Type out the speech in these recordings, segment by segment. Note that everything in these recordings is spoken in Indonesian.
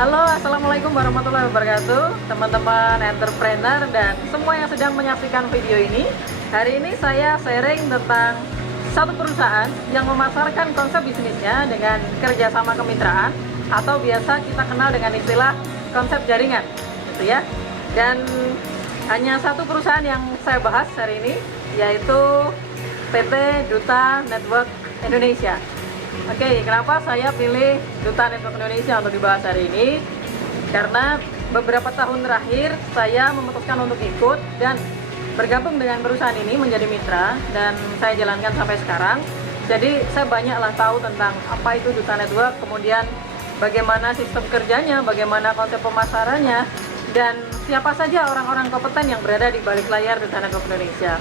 Halo, Assalamualaikum warahmatullahi wabarakatuh, teman-teman entrepreneur dan semua yang sedang menyaksikan video ini. Hari ini saya sharing tentang satu perusahaan yang memasarkan konsep bisnisnya dengan kerjasama kemitraan atau biasa kita kenal dengan istilah konsep jaringan, gitu ya. Dan hanya satu perusahaan yang saya bahas hari ini, yaitu PT Duta Network Indonesia. Oke, kenapa saya pilih Duta Network Indonesia untuk dibahas hari ini? Karena beberapa tahun terakhir saya memutuskan untuk ikut dan bergabung dengan perusahaan ini menjadi mitra dan saya jalankan sampai sekarang. Jadi saya banyaklah tahu tentang apa itu Duta Network, kemudian bagaimana sistem kerjanya, bagaimana konsep pemasarannya, dan siapa saja orang-orang kompeten yang berada di balik layar Duta Network Indonesia.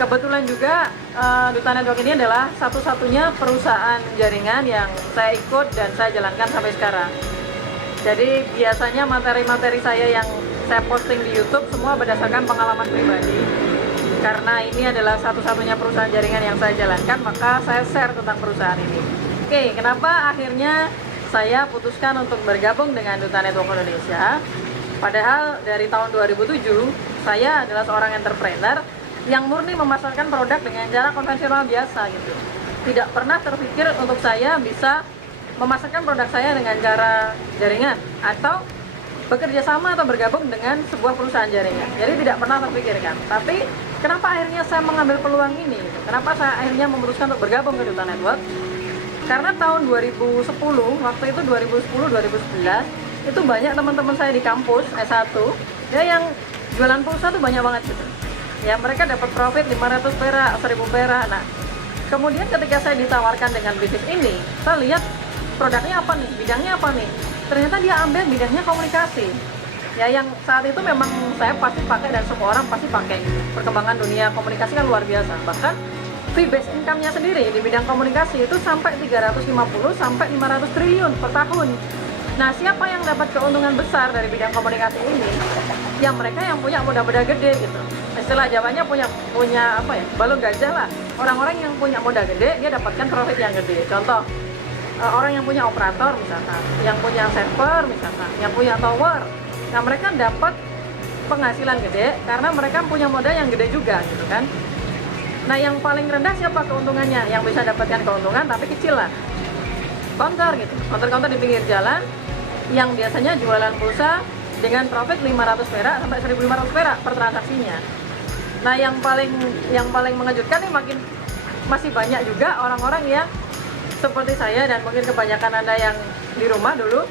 Kebetulan juga Duta Network ini adalah satu-satunya perusahaan jaringan yang saya ikut dan saya jalankan sampai sekarang. Jadi biasanya materi-materi saya yang saya posting di YouTube semua berdasarkan pengalaman pribadi. Karena ini adalah satu-satunya perusahaan jaringan yang saya jalankan, maka saya share tentang perusahaan ini. Oke, kenapa akhirnya saya putuskan untuk bergabung dengan Duta Network Indonesia? Padahal dari tahun 2007 saya adalah seorang entrepreneur yang murni memasarkan produk dengan cara konvensional biasa gitu. Tidak pernah terpikir untuk saya bisa memasarkan produk saya dengan cara jaringan atau bekerja sama atau bergabung dengan sebuah perusahaan jaringan. Jadi tidak pernah terpikirkan. Tapi kenapa akhirnya saya mengambil peluang ini? Kenapa saya akhirnya memutuskan untuk bergabung ke Duta Network? Karena tahun 2010, waktu itu 2010-2011, itu banyak teman-teman saya di kampus S1 ya yang jualan pulsa tuh banyak banget gitu. Ya, mereka dapat profit 500 perak, 1000 perak. Nah, kemudian ketika saya ditawarkan dengan bisnis ini, saya lihat produknya apa nih, bidangnya apa nih. Ternyata dia ambil bidangnya komunikasi. Ya, yang saat itu memang saya pasti pakai dan semua orang pasti pakai. Perkembangan dunia komunikasi kan luar biasa. Bahkan fee based income-nya sendiri di bidang komunikasi itu sampai 350 sampai 500 triliun per tahun. Nah, siapa yang dapat keuntungan besar dari bidang komunikasi ini? Ya mereka yang punya modal-modal gede gitu. Istilah Jawanya punya apa ya? Balon gajah lah. Orang-orang yang punya modal gede dia dapatkan profit yang gede. Contoh, orang yang punya operator misalkan, yang punya server misalkan, yang punya tower. Nah, mereka dapat penghasilan gede karena mereka punya modal yang gede juga gitu kan. Nah, yang paling rendah siapa keuntungannya? Yang bisa dapatkan keuntungan tapi kecil lah. Konter gitu. Konter-konter di pinggir jalan yang biasanya jualan pulsa dengan profit 500 perak sampai 1500 perak per transaksinya. Nah, yang paling mengejutkan nih masih banyak juga orang-orang yang seperti saya dan mungkin kebanyakan Anda yang di rumah dulu,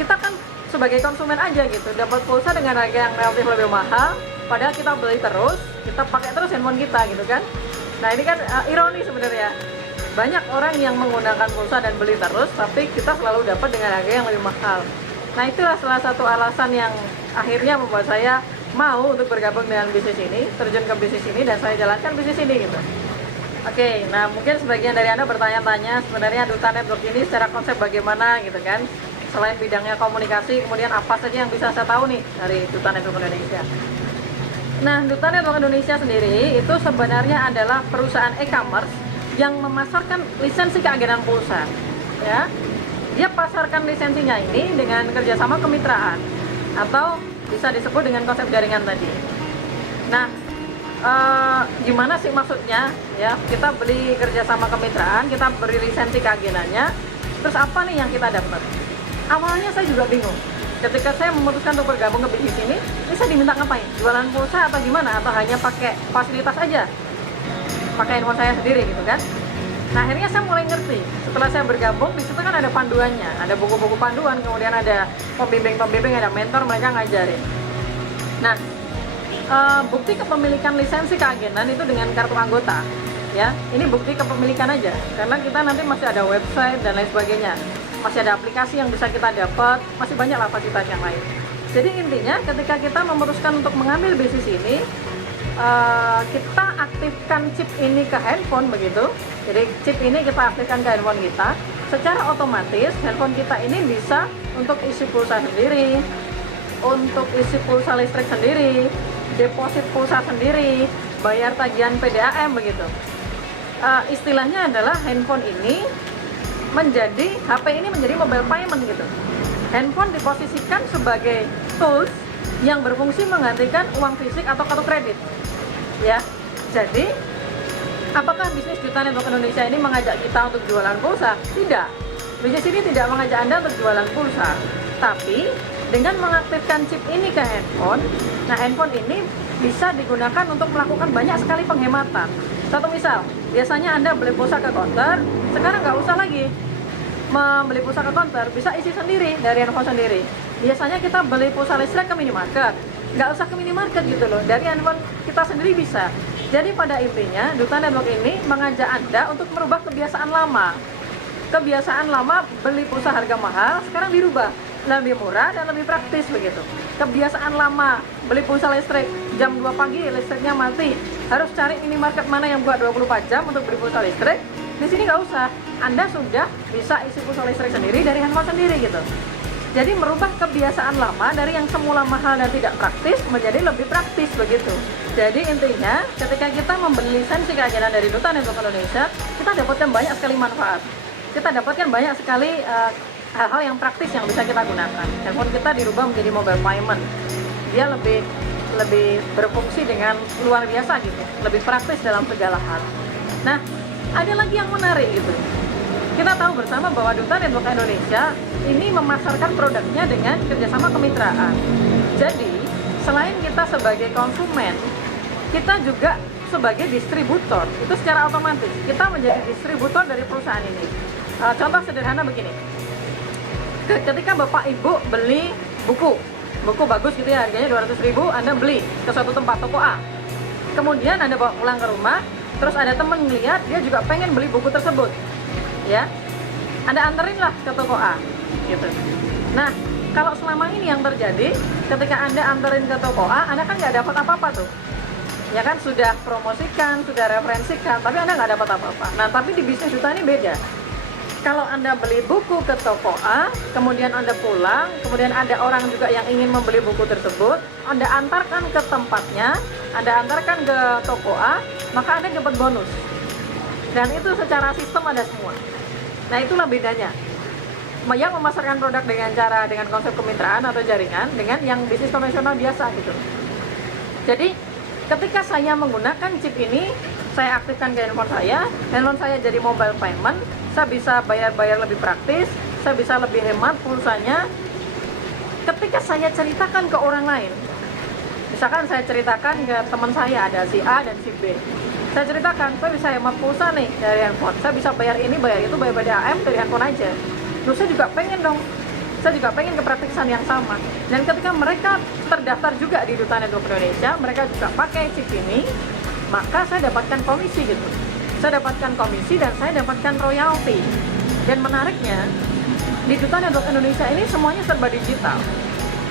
kita kan sebagai konsumen aja gitu, dapat pulsa dengan harga yang relatif lebih mahal, padahal kita beli terus, kita pakai terus handphone kita gitu kan. Nah, ini kan ironi sebenarnya. Banyak orang yang menggunakan pulsa dan beli terus, tapi kita selalu dapat dengan harga yang lebih mahal. Nah, itulah salah satu alasan yang akhirnya membuat saya mau untuk bergabung dengan bisnis ini, terjun ke bisnis ini, dan saya jalankan bisnis ini gitu. Oke, nah mungkin sebagian dari Anda bertanya-tanya sebenarnya Duta Network ini secara konsep bagaimana gitu kan. Selain bidangnya komunikasi, kemudian apa saja yang bisa saya tahu nih dari Duta Network Indonesia. Nah, Duta Network Indonesia sendiri itu sebenarnya adalah perusahaan e-commerce yang memasarkan lisensi keagenan pulsa. Ya, dia pasarkan lisensinya ini dengan kerjasama kemitraan atau bisa disebut dengan konsep jaringan tadi. Nah, gimana sih maksudnya? Ya, kita beli kerjasama kemitraan, kita beri lisensi keagenannya, terus apa nih yang kita dapat? Awalnya saya juga bingung. Ketika saya memutuskan untuk bergabung ke bisnis ini saya diminta ngapain? Jualan pulsa atau gimana? Atau hanya pakai fasilitas aja? Pakai handphone saya sendiri gitu kan? Nah, akhirnya saya mulai ngerti. Setelah saya bergabung, di situ kan ada panduannya, ada buku-buku panduan, kemudian ada pembimbing-pembimbing, ada mentor, mereka ngajarin. Nah, bukti kepemilikan lisensi keagenan itu dengan kartu anggota. Ya, ini bukti kepemilikan aja, karena kita nanti masih ada website dan lain sebagainya, masih ada aplikasi yang bisa kita dapat, masih banyak lah fasilitas yang lain. Jadi intinya, ketika kita memutuskan untuk mengambil bisnis ini, kita aktifkan chip ini ke handphone begitu. Jadi chip ini kita aktifkan ke handphone kita, secara otomatis handphone kita ini bisa untuk isi pulsa sendiri, untuk isi pulsa listrik sendiri, deposit pulsa sendiri, bayar tagihan PDAM begitu. Istilahnya adalah handphone ini HP ini menjadi mobile payment gitu. Handphone diposisikan sebagai tools yang berfungsi menggantikan uang fisik atau kartu kredit. Ya, jadi apakah bisnis Duta Network Indonesia ini mengajak kita untuk jualan pulsa? Tidak. Bisnis ini tidak mengajak Anda untuk jualan pulsa. Tapi dengan mengaktifkan chip ini ke handphone, nah handphone ini bisa digunakan untuk melakukan banyak sekali penghematan. Satu misal, biasanya Anda beli pulsa ke counter, sekarang nggak usah lagi membeli pulsa ke counter, bisa isi sendiri dari handphone sendiri. Biasanya kita beli pulsa listrik ke minimarket, nggak usah ke minimarket gitu loh, dari handphone kita sendiri bisa. Jadi pada intinya Duta Network ini mengajak Anda untuk merubah kebiasaan lama. Kebiasaan lama beli pulsa harga mahal sekarang dirubah lebih murah dan lebih praktis begitu. Kebiasaan lama beli pulsa listrik jam 2 pagi listriknya mati, harus cari minimarket mana yang buat 24 jam untuk beli pulsa listrik. Di sini nggak usah, Anda sudah bisa isi pulsa listrik sendiri dari handphone sendiri gitu. Jadi merubah kebiasaan lama dari yang semula mahal dan tidak praktis menjadi lebih praktis begitu. Jadi intinya ketika kita membeli lisensi keagenan dari Duta Network Indonesia, kita dapatkan banyak sekali manfaat. Kita dapatkan banyak sekali hal-hal yang praktis yang bisa kita gunakan. Handphone kita dirubah menjadi mobile payment. Dia lebih berfungsi dengan luar biasa gitu, lebih praktis dalam segala hal. Nah, ada lagi yang menarik gitu. Kita tahu bersama bahwa Duta Network Indonesia ini memasarkan produknya dengan kerjasama kemitraan. Jadi, selain kita sebagai konsumen, kita juga sebagai distributor. Itu secara otomatis kita menjadi distributor dari perusahaan ini. Contoh sederhana begini. Ketika Bapak Ibu beli buku bagus gitu ya, harganya 200.000, Anda beli ke suatu tempat toko A. Kemudian Anda bawa pulang ke rumah, terus ada teman ngeliat dia juga pengen beli buku tersebut. Ya, Anda anterin lah ke toko A gitu. Nah, kalau selama ini yang terjadi ketika Anda anterin ke toko A, Anda kan nggak dapat apa-apa tuh, ya kan, sudah promosikan, sudah referensikan, tapi Anda nggak dapat apa-apa. Nah, tapi di bisnis Duta ini beda. Kalau Anda beli buku ke toko A, kemudian Anda pulang, kemudian ada orang juga yang ingin membeli buku tersebut, Anda antarkan ke tempatnya, Anda antarkan ke toko A, maka Anda dapat bonus. Dan itu secara sistem ada semua. Nah, itulah bedanya. Yang memasarkan produk dengan konsep kemitraan atau jaringan dengan yang bisnis konvensional biasa gitu. Jadi, ketika saya menggunakan chip ini, saya aktifkan ke handphone saya jadi mobile payment, saya bisa bayar lebih praktis, saya bisa lebih hemat pulsanya. Ketika saya ceritakan ke orang lain, misalkan saya ceritakan ke teman saya, ada si A dan si B, saya ceritakan, saya bisa hemat pulsa nih dari handphone, saya bisa bayar ini, bayar itu, bayar PDAM dari handphone aja. Terus saya juga pengen dong, saya juga pengen kepraktisan yang sama. Dan ketika mereka terdaftar juga di Duta Network Indonesia, mereka juga pakai chip ini, maka saya dapatkan komisi gitu. Saya dapatkan komisi dan saya dapatkan royalti. Dan menariknya, di Duta Network Indonesia ini semuanya serba digital.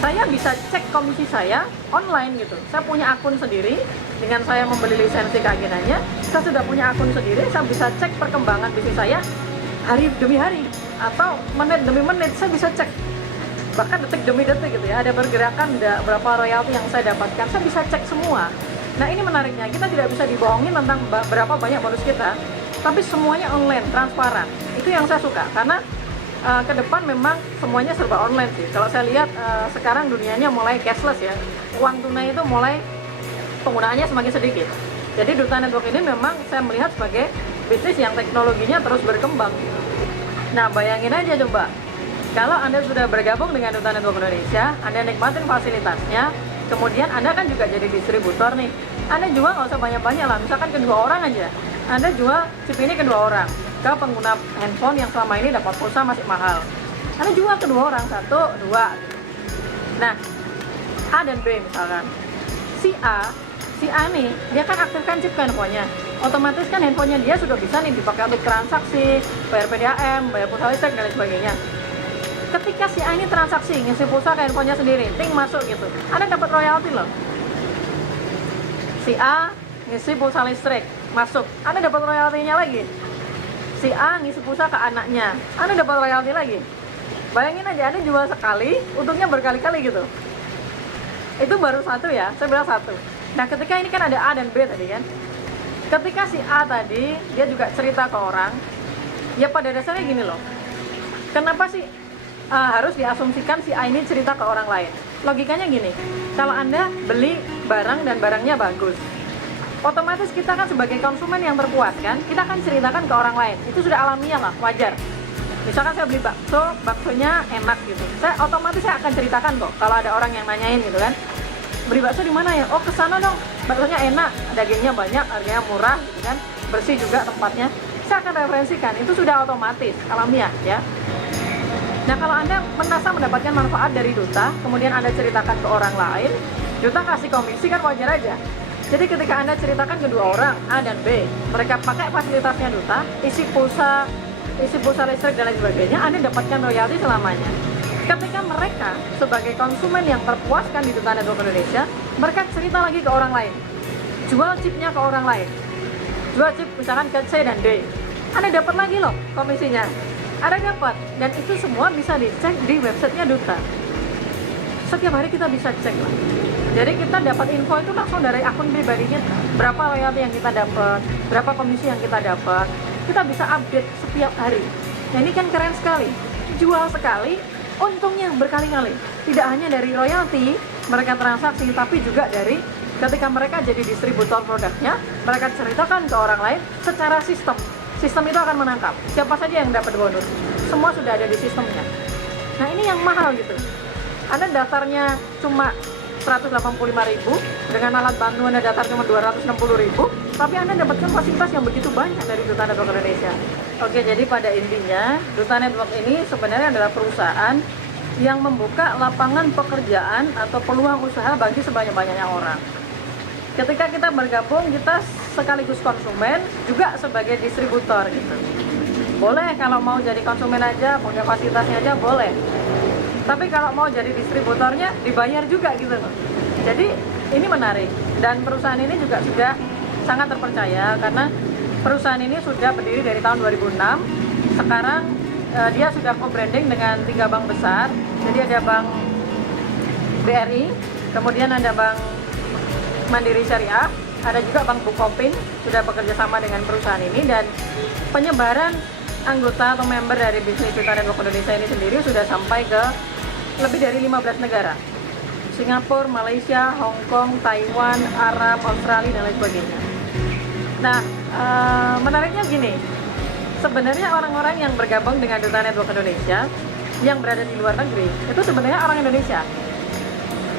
Saya bisa cek komisi saya online gitu. Saya punya akun sendiri, dengan saya membeli lisensi keagenannya, saya sudah punya akun sendiri, saya bisa cek perkembangan bisnis saya hari demi hari, atau menit demi menit saya bisa cek. Bahkan detik demi detik gitu ya, ada pergerakan, ada berapa royalti yang saya dapatkan, saya bisa cek semua. Nah, ini menariknya, kita tidak bisa dibohongin tentang berapa banyak bonus kita, tapi semuanya online, transparan. Itu yang saya suka, karena ke depan memang semuanya serba online sih. Kalau saya lihat sekarang dunianya mulai cashless ya, uang tunai itu mulai penggunaannya semakin sedikit. Jadi Duta Network ini memang saya melihat sebagai bisnis yang teknologinya terus berkembang. Nah, bayangin aja coba, kalau Anda sudah bergabung dengan Duta Network Indonesia, Anda nikmatin fasilitasnya, kemudian Anda kan juga jadi distributor nih. Anda jual nggak usah banyak-banyak lah, misalkan ke 2 orang aja. Anda jual chip ini ke 2 orang, ke pengguna handphone yang selama ini dapat pulsa masih mahal. Anda jual ke 2 orang, 1, 2. Nah, A dan B misalkan. Si A nih, dia kan aktifkan chip ke handphonenya. Otomatis kan handphonenya dia sudah bisa nih dipakai untuk transaksi, bayar PDAM, bayar pulsa listrik, dan lain sebagainya. Ketika si A ini transaksi, ngisi pulsa ke handphonenya sendiri, ting masuk gitu, Anda dapat royalti loh. Si A ngisi pulsa listrik, masuk, Anda dapat royaltinya lagi. Si A ngisi pulsa ke anaknya, Anda dapat royalti lagi. Bayangin aja, Anda jual sekali, untungnya berkali-kali gitu. Itu baru satu ya, saya bilang satu. Nah, ketika ini kan ada A dan B tadi kan. Ketika si A tadi, dia juga cerita ke orang, ya pada dasarnya gini loh. Kenapa sih harus diasumsikan si A ini cerita ke orang lain. Logikanya gini, kalau Anda beli barang dan barangnya bagus, otomatis kita kan sebagai konsumen yang terpuaskan, kita akan ceritakan ke orang lain. Itu sudah alamiah lah, wajar. Misalkan saya beli bakso, baksonya enak gitu, saya akan ceritakan kok kalau ada orang yang nanyain gitu kan, beli bakso di mana ya? Oh, kesana dong, baksonya enak, dagingnya banyak, harganya murah gitu kan, bersih juga tempatnya. Saya akan referensikan, itu sudah otomatis, alamiah ya. Nah, kalau Anda merasa mendapatkan manfaat dari duta, kemudian Anda ceritakan ke orang lain, duta kasih komisi kan wajar aja. Jadi ketika Anda ceritakan ke dua orang, A dan B, mereka pakai fasilitasnya duta, isi pulsa listrik dan lain sebagainya, Anda dapatkan royalti selamanya. Ketika mereka sebagai konsumen yang terpuaskan di Duta Network Indonesia, mereka cerita lagi ke orang lain, jual chipnya ke orang lain, jual chip misalkan ke C dan D, Anda dapat lagi loh komisinya, Anda dapat, dan itu semua bisa dicek di websitenya Duta. Setiap hari kita bisa cek lah. Jadi kita dapat info itu langsung dari akun pribadi kita, berapa royalti yang kita dapat, berapa komisi yang kita dapat, kita bisa update setiap hari. Nah, ini kan keren sekali, jual sekali, untungnya berkali-kali. Tidak hanya dari royalti mereka transaksi, tapi juga dari ketika mereka jadi distributor produknya, mereka ceritakan ke orang lain secara sistem. Sistem itu akan menangkap siapa saja yang dapat bonus. Semua sudah ada di sistemnya. Nah, ini yang mahal gitu. Anda daftarnya cuma 185.000, dengan alat bantu Anda daftar cuma 260.000, tapi Anda dapatkan fasilitas yang begitu banyak dari Duta Network Indonesia. Oke, jadi pada intinya Duta Network ini sebenarnya adalah perusahaan yang membuka lapangan pekerjaan atau peluang usaha bagi sebanyak-banyaknya orang. Ketika kita bergabung, kita sekaligus konsumen juga sebagai distributor gitu. Boleh kalau mau jadi konsumen aja, punya fasilitasnya aja boleh. Tapi kalau mau jadi distributornya dibayar juga gitu loh. Jadi ini menarik, dan perusahaan ini juga sudah sangat terpercaya karena perusahaan ini sudah berdiri dari tahun 2006. Sekarang dia sudah co-branding dengan 3 bank besar. Jadi ada Bank BRI, kemudian ada Bank Mandiri Syariah, ada juga Bank Bukopin, sudah bekerja sama dengan perusahaan ini, dan penyebaran anggota atau member dari bisnis Duta Network Indonesia ini sendiri sudah sampai ke lebih dari 15 negara. Singapura, Malaysia, Hong Kong, Taiwan, Arab, Australia, dan lain sebagainya. Nah, menariknya gini, sebenarnya orang-orang yang bergabung dengan Duta Network Indonesia yang berada di luar negeri, itu sebenarnya orang Indonesia.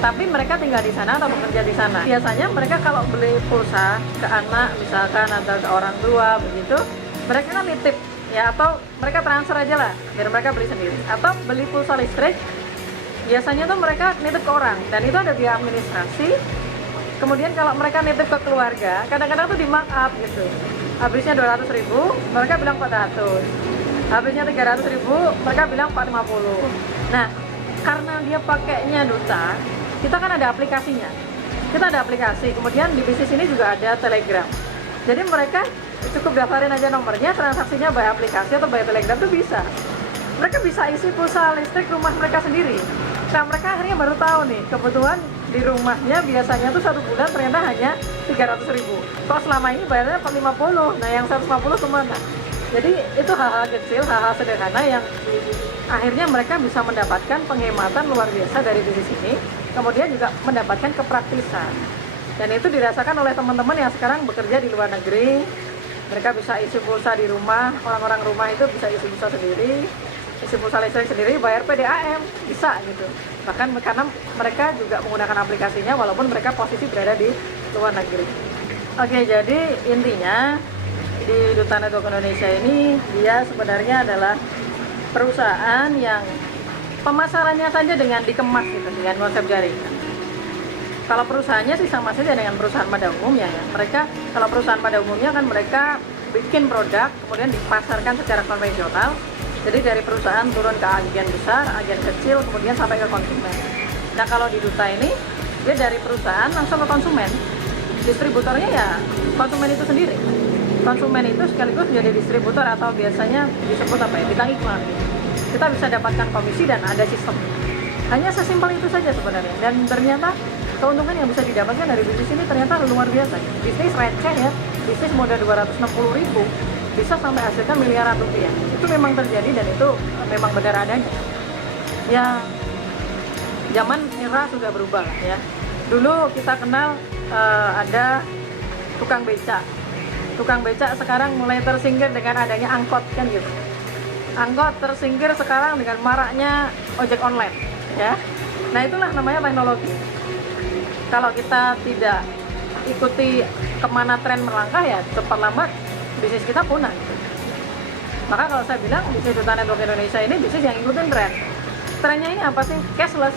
Tapi mereka tinggal di sana atau bekerja di sana. Biasanya mereka kalau beli pulsa ke anak misalkan atau ke orang tua begitu, mereka kan nitip ya, atau mereka transfer aja lah biar mereka beli sendiri. Atau beli pulsa listrik, biasanya tuh mereka nitip ke orang, dan itu ada biaya administrasi. Kemudian kalau mereka nitip ke keluarga, kadang-kadang tuh di markup gitu. Habisnya 200.000, mereka bilang 400. Habisnya 300.000, mereka bilang 450. Nah, karena dia pakainya Duta, kita kan ada aplikasinya. Kita ada aplikasi, kemudian di bisnis ini juga ada Telegram. Jadi mereka cukup daftarin aja nomornya, transaksinya by aplikasi atau by Telegram tuh bisa. Mereka bisa isi pulsa listrik rumah mereka sendiri. Nah, mereka akhirnya baru tahu nih, kebetulan di rumahnya biasanya tuh 1 bulan ternyata hanya 300.000. Kok selama ini bayarnya 450? Nah, yang 150 kemana? Jadi itu hal-hal kecil, hal-hal sederhana yang akhirnya mereka bisa mendapatkan penghematan luar biasa dari bisnis ini, kemudian juga mendapatkan kepraktisan. Dan itu dirasakan oleh teman-teman yang sekarang bekerja di luar negeri. Mereka bisa isi pulsa di rumah, orang-orang rumah itu bisa isi pulsa sendiri, isi pulsa listrik sendiri, bayar PDAM, bisa gitu. Bahkan karena mereka juga menggunakan aplikasinya walaupun mereka posisi berada di luar negeri. Oke, jadi intinya di Duta Network Indonesia ini dia sebenarnya adalah perusahaan yang pemasarannya saja dengan dikemas gitu, dengan konsep jaringan. Kalau perusahaannya sih sama saja dengan perusahaan pada umumnya ya. Mereka kalau perusahaan pada umumnya kan mereka bikin produk kemudian dipasarkan secara konvensional. Jadi dari perusahaan turun ke agen besar, agen kecil, kemudian sampai ke konsumen. Nah, kalau di Duta ini dia dari perusahaan langsung ke konsumen. Distributornya ya konsumen itu sendiri. Konsumen itu sekaligus jadi distributor atau biasanya disebut apa ya, bintang iklan. Kita bisa dapatkan komisi dan ada sistem. Hanya sesimpel itu saja sebenarnya. Dan ternyata keuntungan yang bisa didapatkan dari bisnis ini ternyata luar biasa. Bisnis receh ya, bisnis modal 260.000 bisa sampai hasilkan miliaran rupiah. Itu memang terjadi dan itu memang benar adanya. Ya, zaman era sudah berubah ya. Dulu kita kenal ada tukang beca. Tukang beca sekarang mulai tersingkir dengan adanya angkot kan gitu. Angkot tersingkir sekarang dengan maraknya ojek online ya. Nah, itulah namanya teknologi. Kalau kita tidak ikuti kemana tren melangkah, ya cepat lambat bisnis kita punah. Maka kalau saya bilang bisnis Duta Network Indonesia ini bisnis yang ikutin tren. Trennya ini apa sih? Cashless.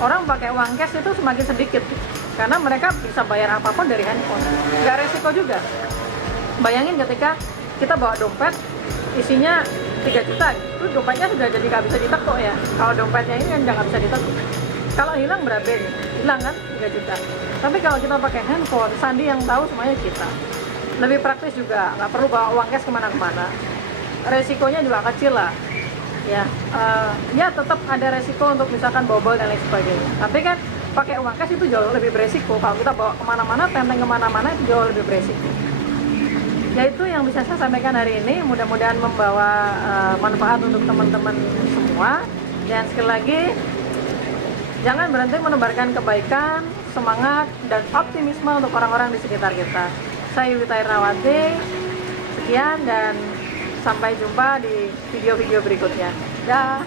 Orang pakai uang cash itu semakin sedikit karena mereka bisa bayar apapun dari handphone. Nggak resiko juga. Bayangin ketika kita bawa dompet isinya 3 juta, itu dompetnya sudah jadi nggak bisa ditekuk ya. Kalau dompetnya ini kan nggak bisa ditekuk. Kalau hilang berapa nih? Hilang kan 3 juta. Tapi kalau kita pakai handphone, sandi yang tahu semuanya kita. Lebih praktis juga, nggak perlu bawa uang cash kemana-mana. Resikonya juga kecil lah. Ya tetap ada resiko untuk misalkan bobol dan lain sebagainya. Tapi kan pakai uang cash itu jauh lebih beresiko. Kalau kita bawa kemana-mana, tenteng kemana-mana itu jauh lebih beresiko. Ya itu yang bisa saya sampaikan hari ini. Mudah-mudahan membawa manfaat untuk teman-teman semua. Dan sekali lagi, jangan berhenti menebarkan kebaikan, semangat, dan optimisme untuk orang-orang di sekitar kita. Saya Yulita Irnawati, sekian dan sampai jumpa di video-video berikutnya. Dah.